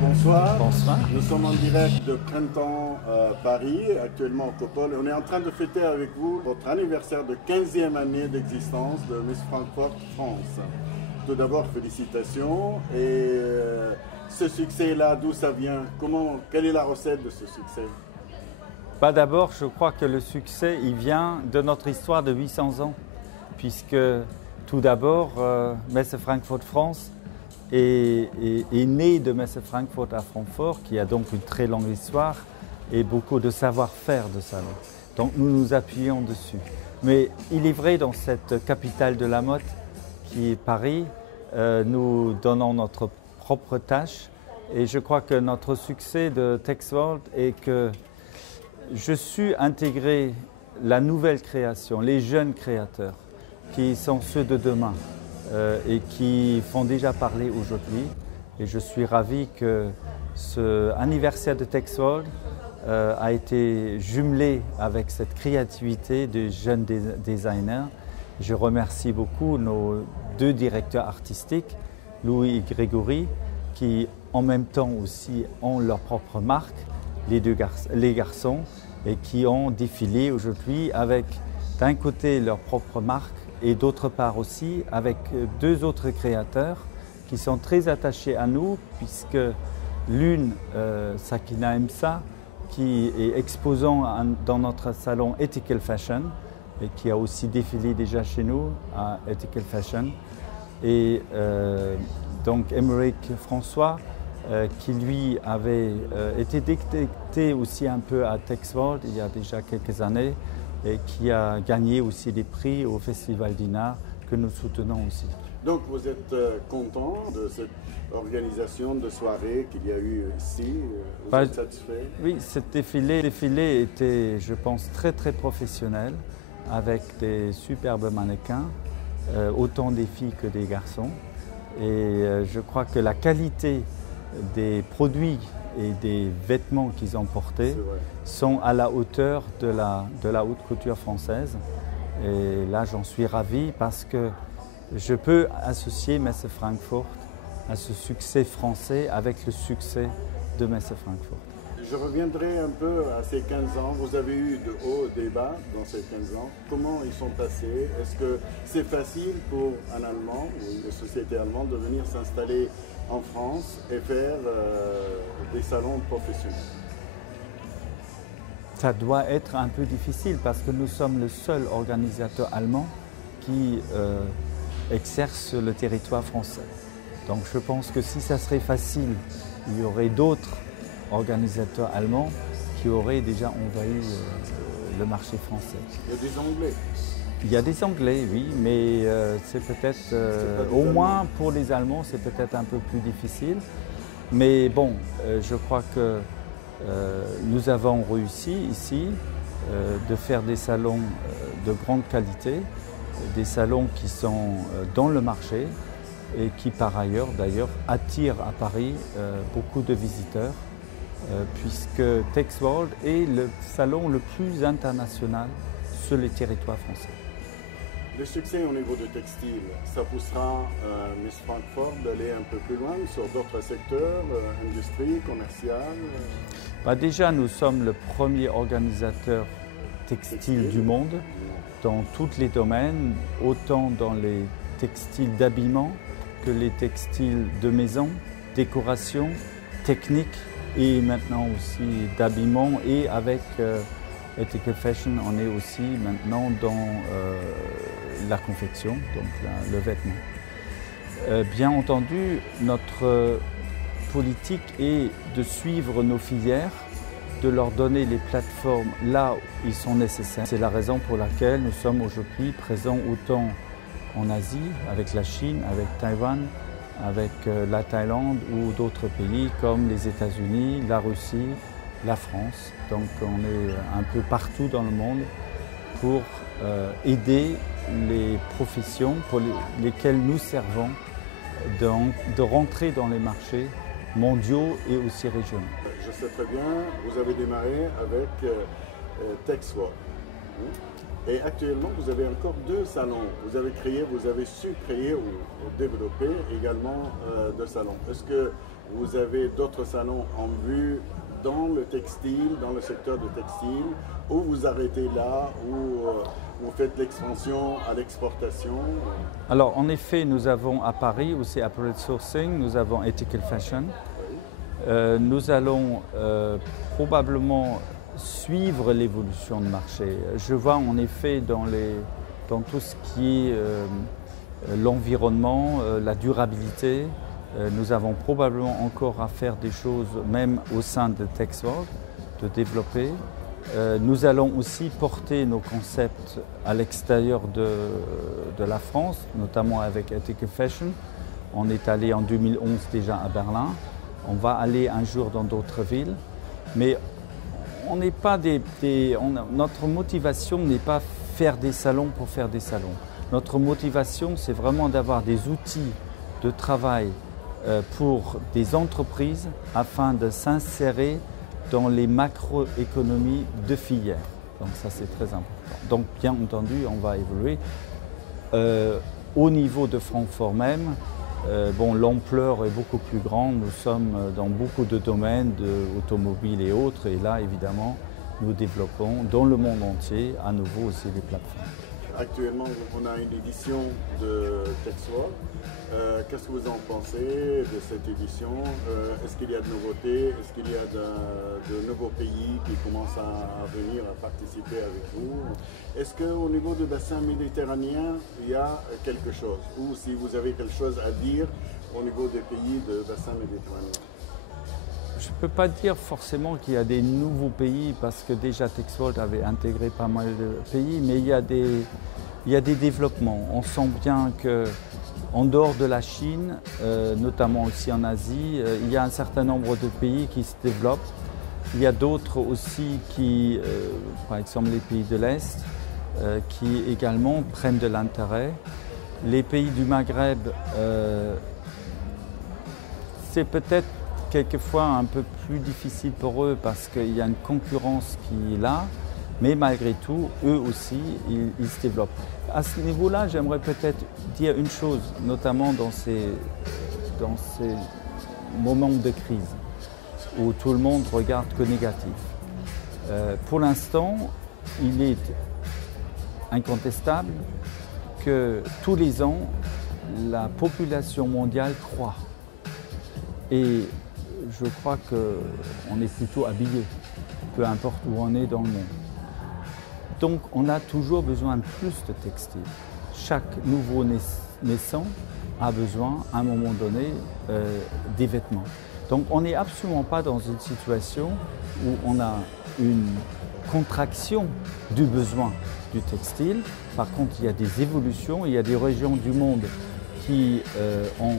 Bonsoir. Bonsoir. Nous sommes en direct de Printemps Paris, actuellement au Copole. On est en train de fêter avec vous votre anniversaire de 15e année d'existence de Miss Francfort France. Tout d'abord, félicitations. Et ce succès-là, d'où ça vient? Quelle est la recette de ce succès? D'abord, je crois que le succès, il vient de notre histoire de 800 ans, puisque tout d'abord, Messe Francfort France est né de Messe Francfort à Francfort, qui a donc une très longue histoire et beaucoup de savoir-faire de salon. Donc nous nous appuyons dessus. Mais il est vrai, dans cette capitale de la mode qui est Paris, nous donnons notre propre tâche. Et je crois que notre succès de Texworld est que je suis intégré la nouvelle création, les jeunes créateurs, qui sont ceux de demain. Et qui font déjà parler aujourd'hui. Et je suis ravi que ce anniversaire de Texworld a été jumelé avec cette créativité de jeunes designers. Je remercie beaucoup nos deux directeurs artistiques, Louis et Grégory, qui en même temps aussi ont leur propre marque, les garçons, et qui ont défilé aujourd'hui avec d'un côté leur propre marque, et d'autre part aussi avec deux autres créateurs qui sont très attachés à nous, puisque l'une, Sakina Emsa, qui est exposant dans notre salon Ethical Fashion et qui a aussi défilé déjà chez nous à Ethical Fashion, et donc Émeric François, qui lui avait été détecté aussi un peu à Texworld il y a déjà quelques années, et qui a gagné aussi des prix au Festival d'Inard que nous soutenons aussi. Donc vous êtes content de cette organisation de soirée qu'il y a eu ici? Vous êtes satisfait? Oui, ce défilé était, je pense, très très professionnel, avec des superbes mannequins, autant des filles que des garçons. Et je crois que la qualité des produits et des vêtements qu'ils ont portés sont à la hauteur de la haute couture française. Et là, j'en suis ravi parce que je peux associer Messe Francfort à ce succès français avec le succès de Messe Francfort. Je reviendrai un peu à ces 15 ans. Vous avez eu de hauts et de bas dans ces 15 ans. Comment ils sont passés? Est-ce que c'est facile pour un Allemand ou une société allemande de venir s'installer en France et faire des salons professionnels? Ça doit être un peu difficile parce que nous sommes le seul organisateur allemand qui exerce sur le territoire français. Donc je pense que si ça serait facile, il y aurait d'autres organisateurs allemands qui auraient déjà envahi le marché français. Il y a des Anglais? Il y a des Anglais, oui, mais c'est peut-être, au moins pour les Allemands, c'est peut-être un peu plus difficile. Mais bon, je crois que nous avons réussi ici de faire des salons de grande qualité, des salons qui sont dans le marché et qui par ailleurs d'ailleurs attirent à Paris beaucoup de visiteurs, puisque Texworld est le salon le plus international sur le territoire français. Le succès au niveau de textile, ça poussera Miss Francfort d'aller un peu plus loin sur d'autres secteurs, industrie, commerciale? Déjà, nous sommes le premier organisateur textile du monde dans tous les domaines, autant dans les textiles d'habillement que les textiles de maison, décoration, technique et maintenant aussi d'habillement, et avec Ethical Fashion, on est aussi maintenant dans la confection, donc le vêtement. Bien entendu, notre politique est de suivre nos filières, de leur donner les plateformes là où ils sont nécessaires. C'est la raison pour laquelle nous sommes aujourd'hui présents autant en Asie, avec la Chine, avec Taïwan, avec la Thaïlande ou d'autres pays comme les États-Unis, la Russie, la France. Donc on est un peu partout dans le monde pour aider les professions pour lesquelles nous servons de rentrer dans les marchés mondiaux et aussi régionaux. Je sais très bien, vous avez démarré avec TexWorld. Et actuellement, vous avez encore 2 salons. Vous avez su créer ou développer également 2 salons. Est-ce que vous avez d'autres salons en vue dans le textile, dans le secteur du textile, ou vous arrêtez là, ou vous faites l'expansion à l'exportation? Alors, en effet, nous avons à Paris aussi Apparel Sourcing, nous avons Ethical Fashion. Nous allons probablement suivre l'évolution de marché. Je vois en effet dans tout ce qui est l'environnement, la durabilité, nous avons probablement encore à faire des choses, même au sein de TexWorld, de développer. Nous allons aussi porter nos concepts à l'extérieur de la France, notamment avec Ethical Fashion. On est allé en 2011 déjà à Berlin. On va aller un jour dans d'autres villes. Mais on n'est pas notre motivation n'est pas faire des salons pour faire des salons. Notre motivation, c'est vraiment d'avoir des outils de travail pour des entreprises afin de s'insérer dans les macroéconomies de filière. Donc ça, c'est très important. Donc bien entendu, on va évoluer. Au niveau de Francfort même, l'ampleur est beaucoup plus grande. Nous sommes dans beaucoup de domaines, automobiles et autres. Et là, évidemment, nous développons dans le monde entier à nouveau aussi des plateformes. Actuellement, on a une édition de TexWorld. Qu'est-ce que vous en pensez de cette édition? Est-ce qu'il y a de nouveautés? Est-ce qu'il y a de nouveaux pays qui commencent à venir à participer avec vous? Est-ce qu'au niveau du bassin méditerranéen, il y a quelque chose? Ou si vous avez quelque chose à dire au niveau des pays du bassin méditerranéen? Je ne peux pas dire forcément qu'il y a des nouveaux pays parce que déjà TexWorld avait intégré pas mal de pays, mais il y a des développements. On sent bien qu'en dehors de la Chine, notamment aussi en Asie, il y a un certain nombre de pays qui se développent. Il y a d'autres aussi qui, par exemple les pays de l'Est, qui également prennent de l'intérêt. Les pays du Maghreb, c'est peut-être quelquefois un peu plus difficile pour eux parce qu'il y a une concurrence qui est là, mais malgré tout, eux aussi, ils se développent. À ce niveau-là, j'aimerais peut-être dire une chose, notamment dans ces moments de crise où tout le monde regarde que négatif. Pour l'instant, il est incontestable que tous les ans, la population mondiale croît. Et je crois qu'on est plutôt habillé, peu importe où on est dans le monde. Donc on a toujours besoin de plus de textiles. Chaque nouveau naissant a besoin, à un moment donné, des vêtements. Donc on n'est absolument pas dans une situation où on a une contraction du besoin du textile. Par contre, il y a des évolutions, il y a des régions du monde qui ont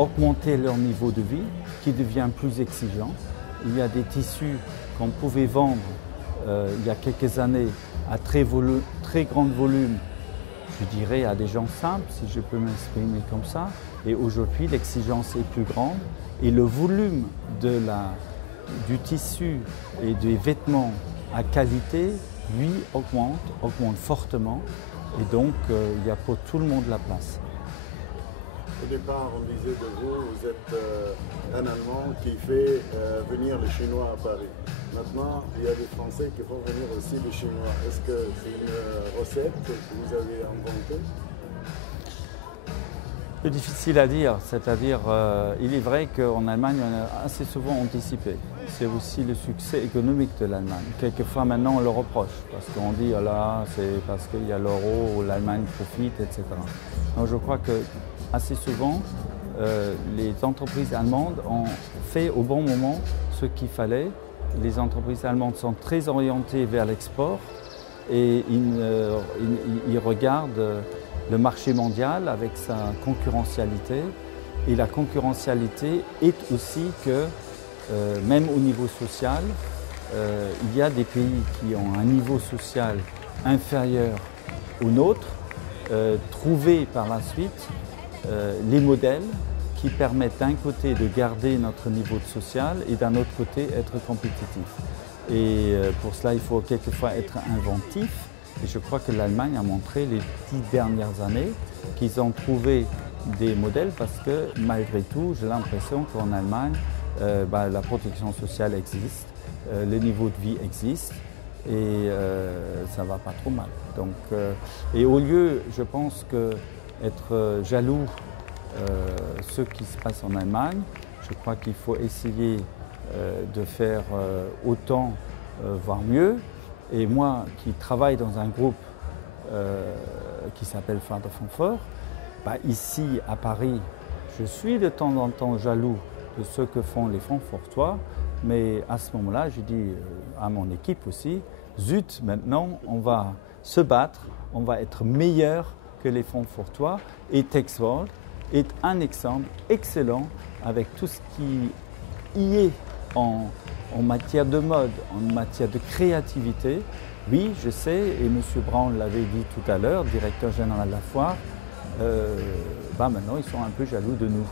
augmenté leur niveau de vie, qui devient plus exigeant. Il y a des tissus qu'on pouvait vendre il y a quelques années à très grand volume, je dirais à des gens simples, si je peux m'exprimer comme ça. Et aujourd'hui, l'exigence est plus grande et le volume du tissu et des vêtements à qualité, lui, augmente fortement. Et donc, il y a pour tout le monde la place. Au départ, on disait de vous, vous êtes un Allemand qui fait venir les Chinois à Paris. Maintenant, il y a des Français qui font venir aussi les Chinois. Est-ce que c'est une recette que vous avez inventée? C'est difficile à dire, c'est-à-dire il est vrai qu'en Allemagne, on a assez souvent anticipé. C'est aussi le succès économique de l'Allemagne. Quelquefois maintenant on le reproche parce qu'on dit oh là, c'est parce qu'il y a l'euro où l'Allemagne profite, etc. Donc je crois que assez souvent les entreprises allemandes ont fait au bon moment ce qu'il fallait. Les entreprises allemandes sont très orientées vers l'export et ils regardent le marché mondial avec sa concurrentialité. Et la concurrentialité est aussi que, même au niveau social, il y a des pays qui ont un niveau social inférieur au nôtre, trouver par la suite les modèles qui permettent d'un côté de garder notre niveau de social et d'un autre côté être compétitif. Et pour cela, il faut quelquefois être inventif. Et je crois que l'Allemagne a montré les 10 dernières années qu'ils ont trouvé des modèles parce que malgré tout, j'ai l'impression qu'en Allemagne, la protection sociale existe, le niveau de vie existe et ça ne va pas trop mal. Donc, et au lieu, je pense qu'être jaloux ce qui se passe en Allemagne, je crois qu'il faut essayer de faire autant, voire mieux. Et moi, qui travaille dans un groupe qui s'appelle Frankfurt Francfort, ici à Paris, je suis de temps en temps jaloux de ce que font les Francfortois, mais à ce moment-là, je dis à mon équipe aussi, zut, maintenant on va se battre, on va être meilleur que les Francfortois, et Texwold est un exemple excellent avec tout ce qui y est en matière de mode, en matière de créativité. Oui, je sais, et M. Brown l'avait dit tout à l'heure, directeur général de la foire, maintenant ils sont un peu jaloux de nous.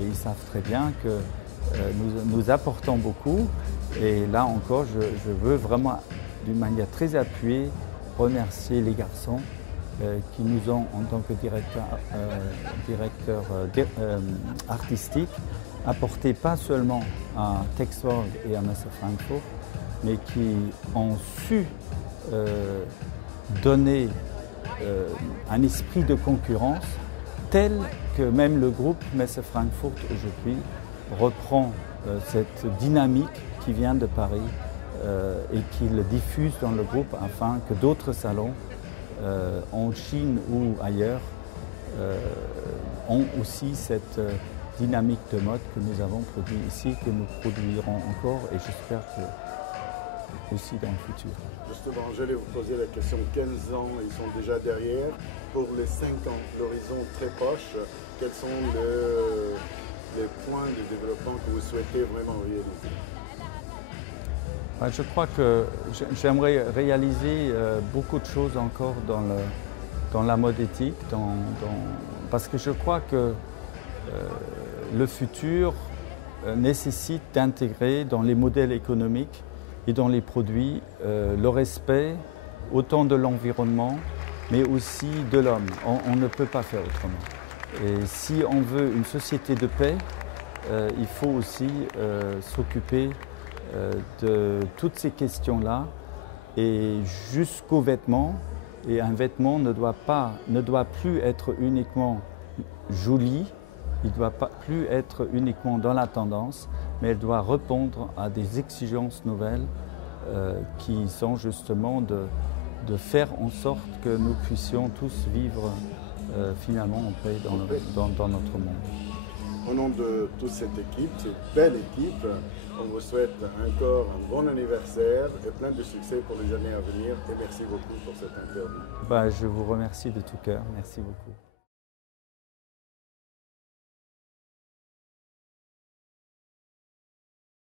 Et ils savent très bien que nous apportons beaucoup. Et là encore, je veux vraiment, d'une manière très appuyée, remercier les garçons qui nous ont, en tant que directeur artistique, apporté pas seulement à Texwold et à Messe Frankfurt, mais qui ont su donner un esprit de concurrence tel que même le groupe Messe Frankfurt aujourd'hui reprend cette dynamique qui vient de Paris et qui le diffuse dans le groupe afin que d'autres salons en Chine ou ailleurs ont aussi cette dynamique de mode que nous avons produit ici, que nous produirons encore et j'espère que aussi dans le futur. Justement, j'allais vous poser la question, 15 ans, ils sont déjà derrière. Pour les 5 ans, l'horizon très proche, quels sont les points de développement que vous souhaitez vraiment réaliser? Je crois que j'aimerais réaliser beaucoup de choses encore dans la mode éthique, parce que je crois que le futur nécessite d'intégrer dans les modèles économiques et dans les produits le respect autant de l'environnement mais aussi de l'homme. On ne peut pas faire autrement. Et si on veut une société de paix, il faut aussi s'occuper de toutes ces questions-là et jusqu'aux vêtements. Et un vêtement ne doit plus être uniquement joli, il ne doit pas plus être uniquement dans la tendance, mais elle doit répondre à des exigences nouvelles qui sont justement de faire en sorte que nous puissions tous vivre finalement en paix dans notre monde. Au nom de toute cette équipe, cette belle équipe, on vous souhaite encore un bon anniversaire et plein de succès pour les années à venir. Et merci beaucoup pour cette interview. Je vous remercie de tout cœur. Merci beaucoup.